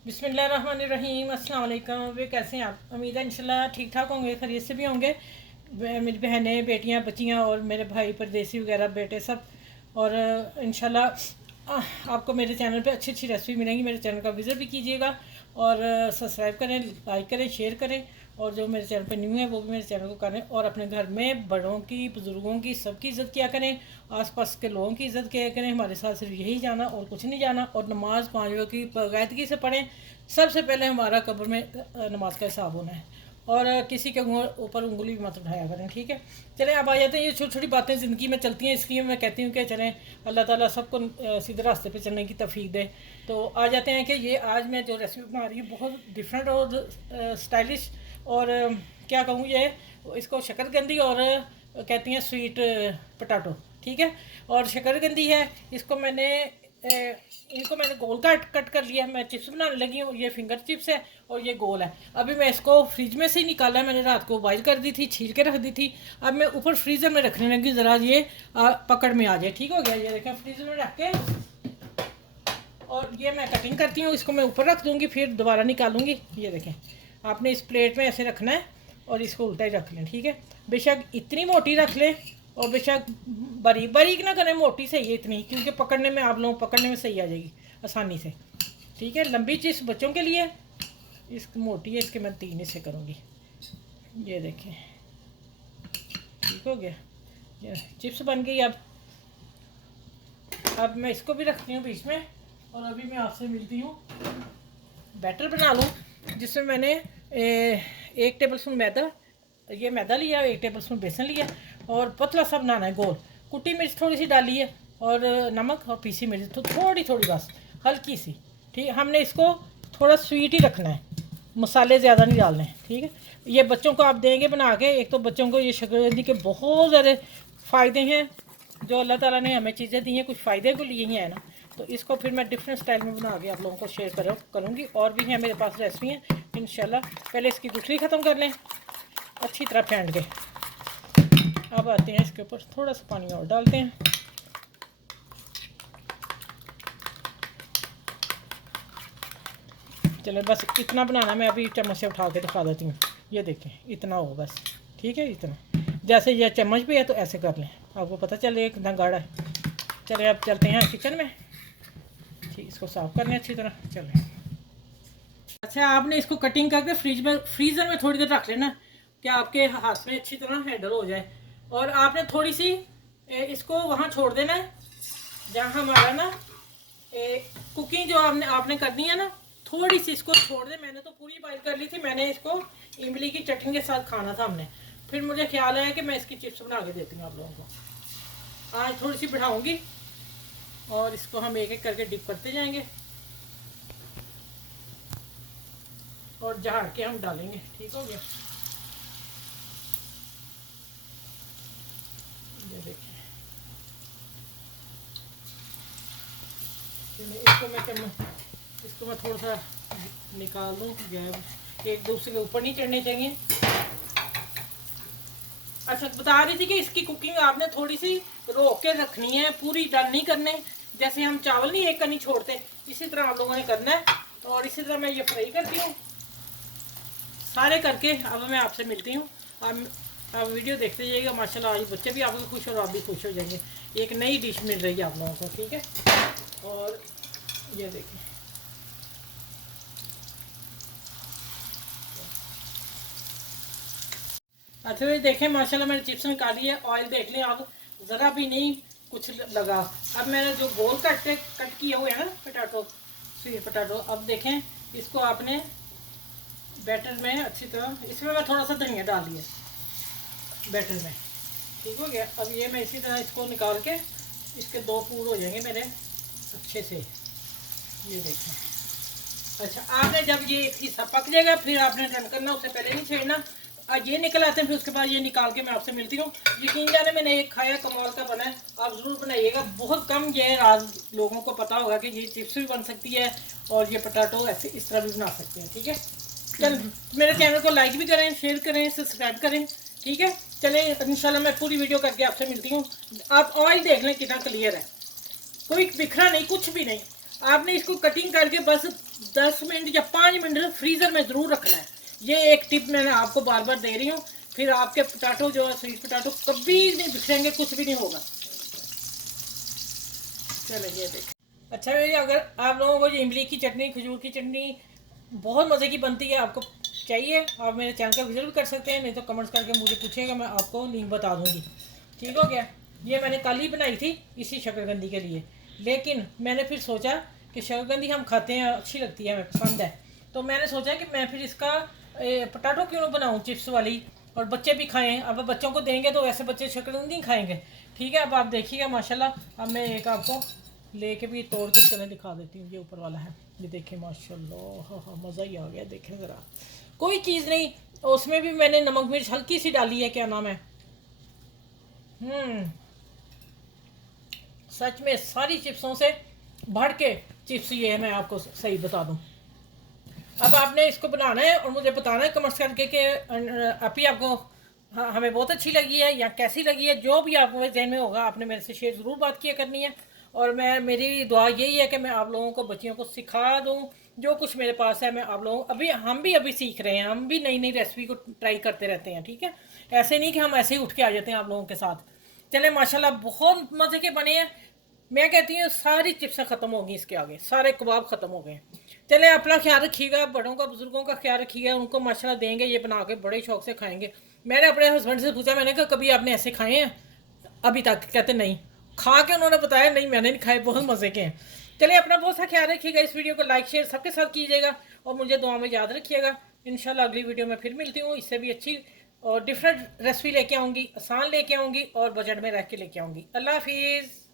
बिस्मिल्लाहिर्रहमानिर्रहीम। अस्सलाम वालेकुम। वे कैसे हैं आप? उम्मीद है इंशाल्लाह ठीक ठाक होंगे, खैरियत से भी होंगे। मेरी बहनें, बेटियां, बच्चियां और मेरे भाई परदेसी वगैरह बेटे सब। और इंशाल्लाह आपको मेरे चैनल पे अच्छी अच्छी रेसिपी मिलेंगी। मेरे चैनल का विज़िट भी कीजिएगा और सब्सक्राइब करें, लाइक करें, शेयर करें। और जो मेरे चैनल पे न्यू है वो भी मेरे चैनल को करें और अपने घर में बड़ों की, बुज़ुर्गों की, सबकी इज़्ज़त किया करें। आसपास के लोगों की इज़्ज़त किया करें। हमारे साथ सिर्फ यही जाना और कुछ नहीं जाना। और नमाज 5 वक्त की बाकायदगी से पढ़ें। सबसे पहले हमारा कब्र में नमाज का हिसाब होना है। और किसी के ऊपर उंगली भी मत उठाया करें, ठीक है। चलें अब आ जाते हैं। ये छोटी छोटी बातें ज़िंदगी में चलती हैं, इसलिए मैं कहती हूँ कि चलें, अल्लाह ताला सबको सीधे रास्ते पे चलने की तौफीक दे। तो आ जाते हैं कि ये आज मैं जो रेसिपी बना रही हूँ बहुत डिफरेंट और स्टाइलिश और क्या कहूँ, ये इसको शकरकंदी और कहती हैं स्वीट पोटैटो, ठीक है। और शकरकंदी है, इसको मैंने इनको मैंने गोल कट कट कर लिया है। मैं चिप्स बनाने लगी हूँ। ये फिंगर चिप्स है और ये गोल है। अभी मैं इसको फ्रिज में से ही निकाला है। मैंने रात को बॉइल कर दी थी, छील के रख दी थी। अब मैं ऊपर फ्रीज़र में रखने लगी, ज़रा ये पकड़ में आ जाए। ठीक हो गया, ये देखें फ्रीज़र में रख के। और ये मैं कटिंग करती हूँ, इसको मैं ऊपर रख दूँगी, फिर दोबारा निकालूंगी। ये देखें, आपने इस प्लेट में ऐसे रखना है और इसको उल्टा ही रख लें, ठीक है। बेशक इतनी मोटी रख लें और बेशक बारीक बारीक ना करें, मोटी सही है इतनी, क्योंकि पकड़ने में आप लोग पकड़ने में सही आ जाएगी आसानी से, ठीक है। लंबी चीज़ बच्चों के लिए, इस मोटी है, इसके मैं 3 हिस्से करूँगी। ये देखें, ठीक हो गया, ये चिप्स बन गई। अब मैं इसको भी रखती हूँ बीच में। और अभी मैं आपसे मिलती हूँ। बैटर बना लूँ जिसमें मैंने 1 टेबलस्पून मैदा, ये मैदा लिया, 1 टेबलस्पून बेसन लिया और पतला सा बनाना है गोल। कुटी मिर्च थोड़ी सी डाली है और नमक और पीसी मिर्च तो थोड़ी थोड़ी बस, हल्की सी, ठीक है। हमने इसको थोड़ा स्वीट ही रखना है, मसाले ज़्यादा नहीं डालने, ठीक है। ये बच्चों को आप देंगे बना के, एक तो बच्चों को ये शकरकंदी के बहुत ज़्यादा फ़ायदे हैं। जो अल्लाह ताला ने हमें चीज़ें दी हैं कुछ फ़ायदे को लिए ही है ना। तो इसको फिर मैं डिफरेंट स्टाइल में बना के आप लोगों को शेयर करूँगी। और भी हैं मेरे पास रेसिपी हैं इंशाल्लाह। पहले इसकी गुठली ख़त्म कर लें अच्छी तरह फेंट के। अब आते हैं इसके ऊपर थोड़ा सा पानी और डालते हैं। चलो बस इतना बनाना, मैं अभी चम्मच से उठा के दिखा देती हूँ। ये देखें इतना हो बस, ठीक है। इतना जैसे ये चम्मच भी है तो ऐसे कर लें, आपको पता चले कितना गाढ़ा है। चले अब चलते हैं किचन में, ठीक, इसको साफ़ करने अच्छी तरह। चलें, अच्छा आपने इसको कटिंग करके फ्रीज़र में थोड़ी देर रख लेना कि आपके हाथ में अच्छी तरह हैंडल हो जाए। और आपने थोड़ी सी इसको वहाँ छोड़ देना है जहाँ हमारा ना कुकिंग जो आपने करनी है ना, थोड़ी सी इसको छोड़ दे। मैंने तो पूरी बॉइल कर ली थी, मैंने इसको इमली की चटनी के साथ खाना था हमने। फिर मुझे ख्याल आया कि मैं इसकी चिप्स बना के देती हूँ आप लोगों को। आज थोड़ी सी बढ़ाऊँगी और इसको हम एक एक करके डिप करते जाएंगे और झाड़ के हम डालेंगे, ठीक हो गया। ये देखिए, इसको मैं थोड़ा सा निकाल दूँ, गैप एक दूसरे के ऊपर नहीं चढ़ने चाहिए। अच्छा बता रही थी कि इसकी कुकिंग आपने थोड़ी सी रोक के रखनी है, पूरी डन नहीं करने। जैसे हम चावल नहीं एक कनी छोड़ते, इसी तरह आप लोगों ने करना है। और इसी तरह मैं ये फ्राई करती हूँ सारे करके। अब मैं आपसे मिलती हूँ। आप वीडियो देखते जाइएगा। माशाल्लाह आज बच्चे भी आपको खुश और आप भी खुश हो जाएंगे। एक नई डिश मिल रही है आप लोगों को, ठीक है। और ये देखिए, अच्छा ये देखें माशाल्लाह मैंने चिप्स निकाली है। ऑयल देख लें आप, ज़रा भी नहीं कुछ लगा। अब मैंने जो गोल कट किए हुए हैं ना पोटैटो, स्वीट पोटैटो, अब देखें इसको आपने बैटर में अच्छी तरह, इसमें मैं थोड़ा सा धनिया डाल दिया बैटर में, ठीक हो गया। अब ये मैं इसी तरह इसको निकाल के, इसके 2 पूर हो जाएंगे मेरे अच्छे से। ये देखें, अच्छा आपने जब ये हिस्सा पक जाएगा फिर आपने टर्न करना, उससे पहले नहीं छेड़ना। आज ये निकल आते हैं, फिर उसके बाद ये निकाल के मैं आपसे मिलती हूँ। यकीन जाने मैंने एक खाया, कमाल का बना है, आप ज़रूर बनाइएगा। बहुत कम ये राज लोगों को पता होगा कि ये चिप्स भी बन सकती है और ये पोटैटो ऐसे इस तरह भी बना सकते हैं, ठीक है। चल मेरे चैनल को लाइक भी करें, शेयर करें, सब्सक्राइब करें, ठीक है। चलें इंशाल्लाह मैं पूरी वीडियो करके आपसे मिलती हूँ। आप ऑयल देख लें कितना क्लियर है, कोई बिखरा नहीं, कुछ भी नहीं। आपने इसको कटिंग करके बस 10 मिनट या 5 मिनट फ्रीज़र में ज़रूर रखना है। ये एक टिप मैंने आपको बार बार दे रही हूँ, फिर आपके पोटैटो जो है स्वीट पोटैटो कभी नहीं बिखरेंगे, कुछ भी नहीं होगा। चलिए ये देखें। अच्छा भैया, अगर आप लोगों को ये इमली की चटनी, खजूर की चटनी बहुत मज़े की बनती है, आपको चाहिए आप मेरे चैनल का विजिट भी कर सकते हैं, नहीं तो कमेंट्स करके मुझे पूछिएगा, मैं आपको लिंक बता दूंगी। ठीक हो गया। ये मैंने कल ही बनाई थी इसी शकरकंदी के लिए, लेकिन मैंने फिर सोचा कि शकरकंदी हम खाते हैं, अच्छी लगती है, हमें पसंद है, तो मैंने सोचा कि मैं फिर इसका पोटैटो क्यों ना बनाऊँ चिप्स वाली, और बच्चे भी खाएं। अब बच्चों को देंगे तो वैसे बच्चे शकरकंदी नहीं खाएंगे। ठीक है, अब आप देखिएगा माशाल्लाह। अब मैं एक आपको लेके भी तोड़ के चले दिखा देती हूँ। ये ऊपर वाला है, ये देखें माशाल्लाह, हाँ हाँ मज़ा ही आ गया। देखें ज़रा, कोई चीज़ नहीं, उसमें भी मैंने नमक मिर्च हल्की सी डाली है, क्या नाम है, सच में सारी चिप्सों से बढ़ के चिप्स ये है, मैं आपको सही बता दूँ। अब आपने इसको बनाना है और मुझे बताना है कमेंट्स करके कि आप ही आपको, हाँ, हमें बहुत अच्छी लगी है या कैसी लगी है। जो भी आपको मेरे जहन में होगा आपने मेरे से शेयर ज़रूर बात किया करनी है। और मैं, मेरी दुआ यही है कि मैं आप लोगों को, बच्चियों को सिखा दूँ जो कुछ मेरे पास है। मैं आप लोगों, हम भी अभी सीख रहे हैं, हम भी नई नई रेसिपी को ट्राई करते रहते हैं। ठीक है, ऐसे नहीं कि हम ऐसे ही उठ के आ जाते हैं आप लोगों के साथ। चले माशाल्लाह बहुत मज़े के बने हैं। मैं कहती हूँ सारी चिप्सें ख़त्म होंगी इसके आगे, सारे कबाब ख़त्म हो गए। चले अपना ख्याल रखिएगा, बड़ों का, बुजुर्गों का ख्याल रखिएगा, उनको माशाल्लाह देंगे, ये बना के बड़े शौक से खाएंगे। मैंने अपने हस्बैंड से पूछा, मैंने कहा कभी आपने ऐसे खाए हैं अभी तक? कहते नहीं। खा के उन्होंने बताया नहीं मैंने नहीं खाए, बहुत मज़े के हैं। चलिए अपना बहुत सा ख्याल रखिएगा, इस वीडियो को लाइक शेयर सबके साथ कीजिएगा और मुझे दुआ में याद रखिएगा। इंशाल्लाह अगली वीडियो में फिर मिलती हूँ, इससे भी अच्छी और डिफरेंट रेसिपी लेके आऊँगी, आसान लेके आऊँगी और बजट में रह के लेके आऊँगी। अल्लाह हाफिज़।